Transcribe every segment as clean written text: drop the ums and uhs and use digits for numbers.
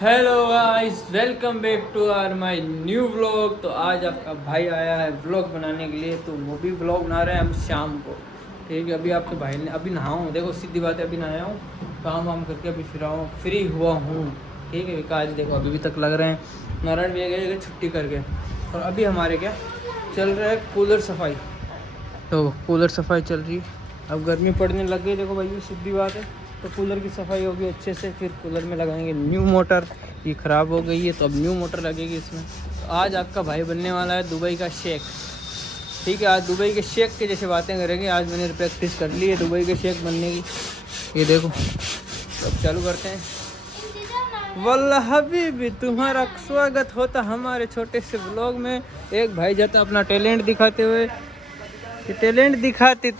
Hello guys, welcome back to our my new vlog. तो आज आपका भाई आया है व्लॉग बनाने के लिए, तो वो भी व्लॉग बना रहे हैं हम शाम को। ठीक है, अभी आपके भाई ने अभी नहाऊँ, देखो सीधी बात है, अभी नहाया हूँ, काम वाम करके अभी फ्री हुआ हूँ। ठीक है, आज देखो अभी भी तक लग रहे हैं नारायण भैया गए छुट्टी करके, और अभी हमारे क्या चल रहा है कूलर सफाई। तो कूलर सफाई चल रही है, अब गर्मी पड़ने लग गई, देखो भाई सीधी बात है। तो कूलर की सफाई होगी अच्छे से, फिर कूलर में लगाएंगे न्यू मोटर। ये ख़राब हो गई है तो अब न्यू मोटर लगेगी इसमें। तो आज आपका भाई बनने वाला है दुबई का शेख। ठीक है, आज दुबई के शेख के जैसे बातें करेंगे। आज मैंने प्रैक्टिस कर ली है दुबई के शेख बनने की। ये देखो, तो अब चालू करते हैं। वल्लाह हबीबी, तुम्हारा स्वागत होता हमारे छोटे से ब्लॉग में। एक भाई जाता अपना टैलेंट दिखाते हुए, टैलेंट दिखाती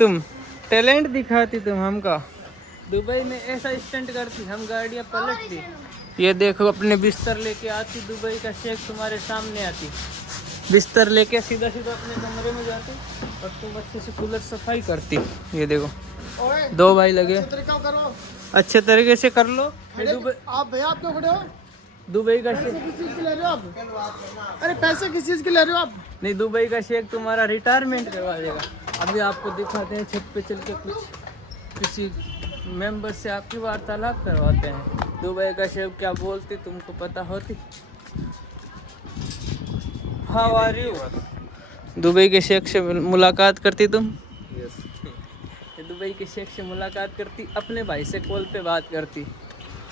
तुम हमका। दुबई में ऐसा स्टंट करती, हम गाड़ियाँ पलटती। ये देखो, अपने बिस्तर लेके आती दुबई का शेख, तुम्हारे सामने आती बिस्तर लेके सीधा सीधा अपने कमरे में जाती, और तुम अच्छे से कूलर सफाई करती। ये देखो, दो भाई लगे, अच्छे तरीके से कर लो। आप भैया आप क्यों खड़े हो? दुबई का शेख किस चीज के ले रहे हो आप? अरे पैसे किस चीज के ले रहे हो आप? नहीं, दुबई का शेख तुम्हारा रिटायरमेंट करवा देगा। अभी आपको दिखाते हैं, छत पे चल के किसी मेंबर से आपकी वार्तालाप करवाते हैं। दुबई का शेख क्या बोलती तुमको पता होती? How are you? दुबई के शेख से मुलाकात करती तुम? दुबई के शेख से मुलाकात करती, अपने भाई से कॉल पे बात करती,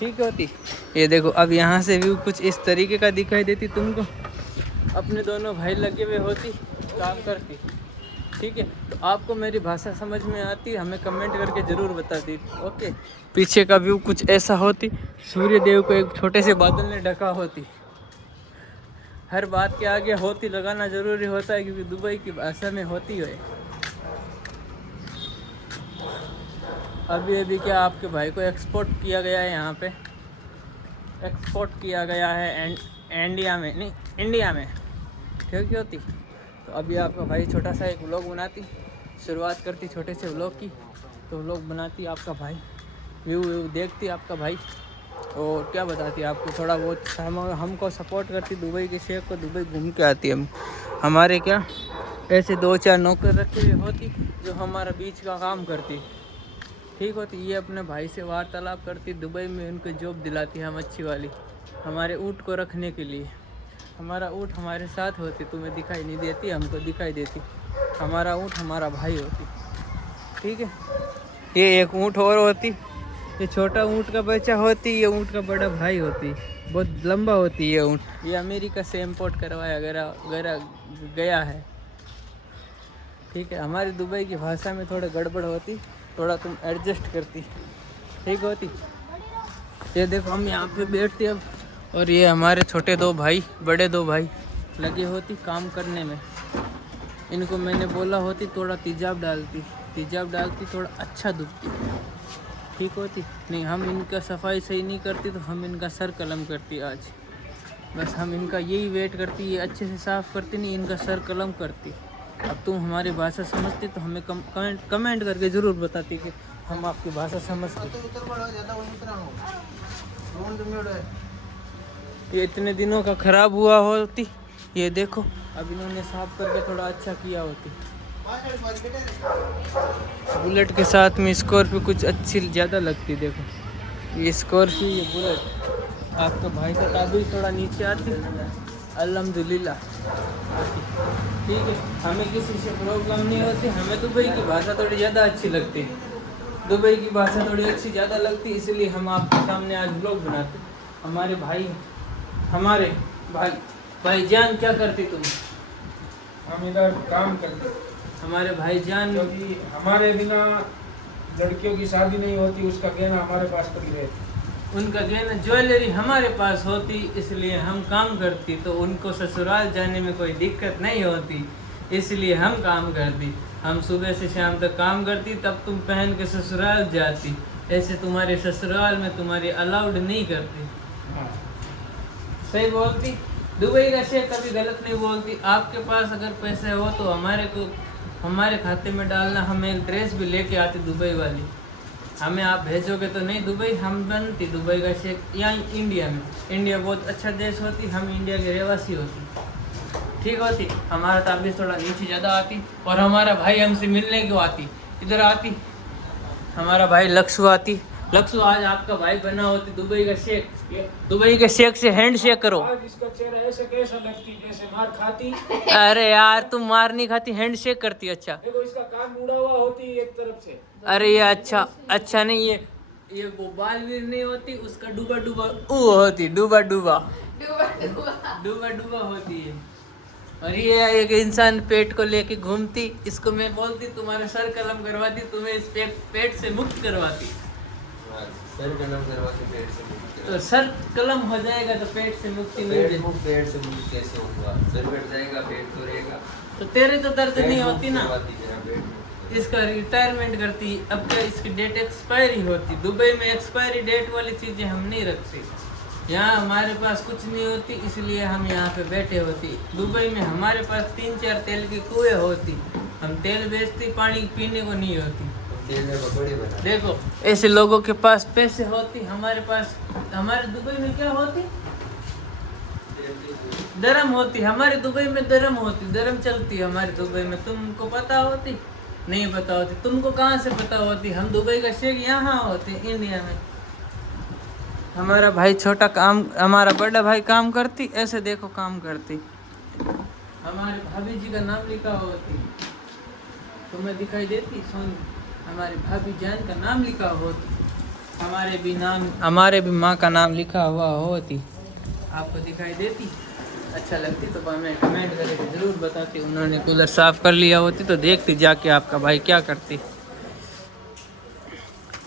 ठीक होती। ये देखो, अब यहाँ से व्यू कुछ इस तरीके का दिखाई देती तुमको। अपने दोनों भाई लगे हुए होती, काम करती। ठीक है, तो आपको मेरी भाषा समझ में आती, हमें कमेंट करके ज़रूर बताती। ओके, पीछे का व्यू कुछ ऐसा होती। सूर्य देव को एक छोटे से बादल ने ढका होती। हर बात के आगे होती लगाना ज़रूरी होता है, क्योंकि दुबई की भाषा में होती है। अभी क्या आपके भाई को एक्सपोर्ट किया गया है, यहाँ पे एक्सपोर्ट किया गया है इंडिया में, नहीं इंडिया में, ठीक होती। तो अभी आपका भाई छोटा सा एक व्लॉग बनाती, शुरुआत करती छोटे से व्लॉग की। तो व्लॉग बनाती आपका भाई, व्यू देखती आपका भाई, और क्या बताती आपको, थोड़ा बहुत हमको सपोर्ट करती। दुबई के शेख को दुबई घूम के आती। हम हमारे क्या ऐसे 2-4 नौकर रखे हुए होती, जो हमारा बीच का काम करती, ठीक होती। ये अपने भाई से वार्तालाप करती, दुबई में उनको जॉब दिलाती हम अच्छी वाली, हमारे ऊँट को रखने के लिए। हमारा ऊँट हमारे साथ होती, तुम्हें दिखाई नहीं देती, हमको दिखाई देती। हमारा ऊँट हमारा भाई होती, ठीक है। ये एक ऊँट और होती, ये छोटा ऊँट का बच्चा होती, ये ऊँट का बड़ा भाई होती, बहुत लंबा होती ये ऊँट। ये अमेरिका से इम्पोर्ट करवाया गया है, ठीक है। हमारी दुबई की भाषा में थोड़ा गड़बड़ होती, थोड़ा तुम एडजस्ट करती, ठीक होती। ये देखो, हम यहाँ पे बैठते अब, और ये हमारे छोटे 2 भाई, बड़े 2 भाई लगे होती काम करने में। इनको मैंने बोला होती थोड़ा तेजाब डालती, थोड़ा अच्छा दुखती, ठीक होती। नहीं, हम इनका सफाई सही नहीं करती, तो हम इनका सर कलम करती आज। बस हम इनका यही वेट करती, ये अच्छे से साफ़ करती नहीं, इनका सर कलम करती। अब तुम हमारी भाषा समझती तो हमें कमेंट करके ज़रूर बताती कि हम आपकी भाषा समझते। ये इतने दिनों का ख़राब हुआ होती, ये देखो अब इन्होंने साफ करके थोड़ा अच्छा किया होती। बुलेट के साथ में स्कॉर्पियो कुछ अच्छी ज़्यादा लगती। देखो, ये स्कॉर्पियो, ये बुलेट। आपका भाई का ताबी थोड़ा नीचे आती, अल्हम्दुलिल्लाह, ठीक है। हमें किसी से प्रॉब्लम नहीं होती, हमें दुबई की भाषा थोड़ी ज़्यादा अच्छी लगती है, दुबई की भाषा थोड़ी अच्छी ज़्यादा लगती, इसलिए हम आपके सामने आज व्लॉग बनाते। हमारे भाईजान क्या करती तुम? हम इधर काम करते, हमारे भाईजान, क्योंकि हमारे बिना लड़कियों की शादी नहीं होती, उसका गहना हमारे पास पड़ी रहती, उनका गहना ज्वेलरी हमारे पास होती, इसलिए हम काम करती। तो उनको ससुराल जाने में कोई दिक्कत नहीं होती, इसलिए हम काम करती। हम सुबह से शाम तक काम करती, तब तुम पहन के ससुराल जाती। ऐसे तुम्हारे ससुराल में तुम्हारी अलाउड नहीं करती। हाँ। सही बोलती, दुबई का शेख कभी गलत नहीं बोलती। आपके पास अगर पैसे हो तो हमारे खाते में डालना, हम एक ड्रेस भी लेके आती दुबई वाली, हमें आप भेजोगे तो नहीं दुबई, हम बनती दुबई का शेख यहाँ इंडिया में। इंडिया बहुत अच्छा देश होती, हम इंडिया के रहवासी होती, ठीक होती। हमारा ताबीज़ थोड़ा नीचे ज़्यादा आती, और हमारा भाई हमसे मिलने क्यों आती, इधर आती, हमारा भाई लक्ष्य आती। लक्ष्य आज आपका भाई बना होती दुबई का शेख, दुबई के शेख से हैंड शेक करो। आज इसका चेहरा ऐसे कैसा लगती जैसे मार खाती। अरे यार तुम मार नहीं खाती, हैंड शेक करती। अच्छा देखो इसका कान मुड़ा हुआ होती है एक तरफ से। अरे ये अच्छा नहीं, ये वो बालवीर नहीं होती, उसका डूबा डूबा वो होती, डूबा डूबा होती है। और ये एक इंसान पेट को लेके घूमती, इसको मैं बोलती तुम्हारा सर कलम करवाती, तुम्हें इस पेट से मुक्त करवाती। सर कलम करवाते पेट से मुक्त तो सर कलम हो जाएगा तो पेट से मुक्ति मिल जाएगी। पेट से मुक्त कैसे होगा? सर कट जाएगा पेट तो रहेगा। तो तेरे तो दर्द नहीं होती ना। पेट इसका रिटायरमेंट करती, अब क्या इसकी डेट एक्सपायरी होती। दुबई में एक्सपायरी डेट वाली चीज़ें हम नहीं रखते, यहाँ हमारे पास कुछ नहीं होती, इसलिए हम यहाँ पे बैठे होती। दुबई में हमारे पास 3-4 तेल की कुएँ होती, हम तेल बेचती, पानी पीने को नहीं होती। देखो ऐसे लोगों के पास पैसे होती, हमारे पास, हमारे दुबई में क्या होती, दरम होती। हमारे दुबई में दरम होती, दरम चलती है हमारे दुबई में। तुमको पता होती? नहीं पता होती। तुमको कहाँ से पता होती? हम दुबई का शेख यहाँ होते इंडिया में। हमारा भाई छोटा काम, हमारा बड़ा भाई काम करती, ऐसे देखो काम करती। हमारे भाभी जी का नाम लिखा होती, तुम्हें दिखाई देती सोनी? हमारी भाभी जान का नाम लिखा होती, हमारे भी माँ का नाम लिखा हुआ होती। आपको दिखाई देती? अच्छा लगती तो मैं कमेंट करके ज़रूर बताती। उन्होंने कूलर साफ़ कर लिया होती तो देखती जाके आपका भाई क्या करती।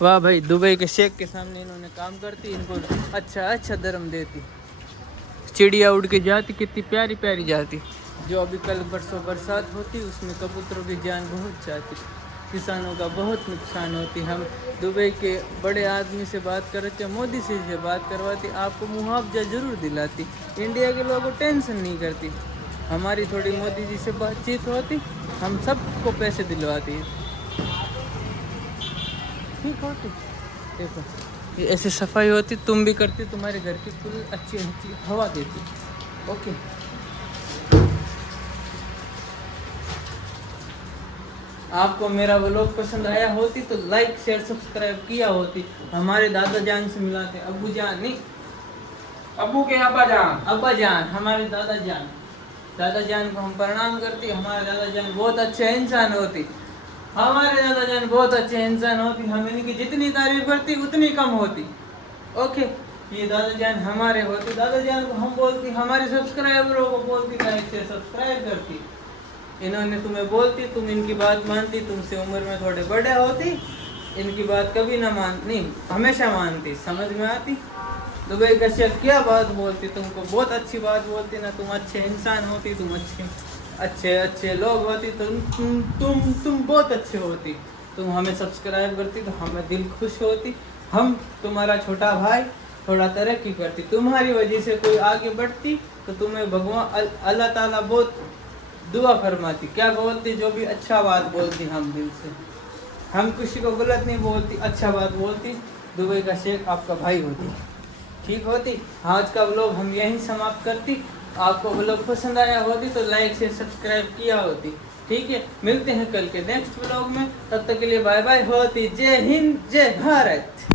वाह भाई, दुबई के शेख के सामने इन्होंने काम करती, इनको अच्छा दरम देती। चिड़िया उड़ के जाती, कितनी प्यारी प्यारी जाती। जो अभी कल परसों बरसात होती, उसमें कबूतरों की जान बहुत जाती, किसानों का बहुत नुकसान होती। हम दुबई के बड़े आदमी से बात करते, मोदी से बात करवाती, आपको मुआवजा ज़रूर दिलाती। इंडिया के लोगों को टेंशन नहीं करती। हमारी थोड़ी मोदी जी से बातचीत होती, हम सबको पैसे दिलवाती, ठीक होती। देखो ये ऐसे सफाई होती, तुम भी करती, तुम्हारे घर की पूरी अच्छी हवा देती। ओके, आपको मेरा व्लॉग पसंद आया होती तो लाइक शेयर सब्सक्राइब किया होती। हमारे दादा जान से मिलाते, अब्बू जान नहीं, अब्बू के अब्बा जान, हमारे दादा जान को हम प्रणाम करती। हमारे दादा जान बहुत अच्छे इंसान होती, हमारे दादा जान बहुत अच्छे इंसान होती। हम इनकी जितनी तारीफ करती उतनी कम होती। ओके, ये दादा जान हमारे होते, दादा जान को हम बोलती, हमारे सब्सक्राइबरों को बोलती लाइक शेयर सब्सक्राइब करती। इन्होंने तुम्हें बोलती, तुम इनकी बात मानती, तुमसे उम्र में थोड़े बड़े होती, इनकी बात कभी ना नहीं, हमेशा मानती। समझ में आती? दुबई का शेख क्या बात बोलती, तुमको बहुत अच्छी बात बोलती ना। तुम अच्छे इंसान होती, तुम अच्छे लोग होती, तुम बहुत अच्छे होती। तुम हमें सब्सक्राइब करती तो हमें दिल खुश होती। हम तुम्हारा छोटा भाई थोड़ा तरक्की करती, तुम्हारी वजह से कोई आगे बढ़ती तो तुम्हें भगवान अल्लाह ताला बहुत दुआ फरमाती। क्या बोलती? जो भी अच्छा बात बोलती हम दिल से, हम किसी को गलत नहीं बोलती, अच्छा बात बोलती। दुबई का शेख आपका भाई होती, ठीक होती। आज का व्लॉग हम यहीं समाप्त करती। आपको व्लॉग पसंद आया होती तो लाइक से सब्सक्राइब किया होती, ठीक है। मिलते हैं कल के नेक्स्ट व्लॉग में, तब तक के लिए बाय बाय होती। जय हिंद, जय भारत।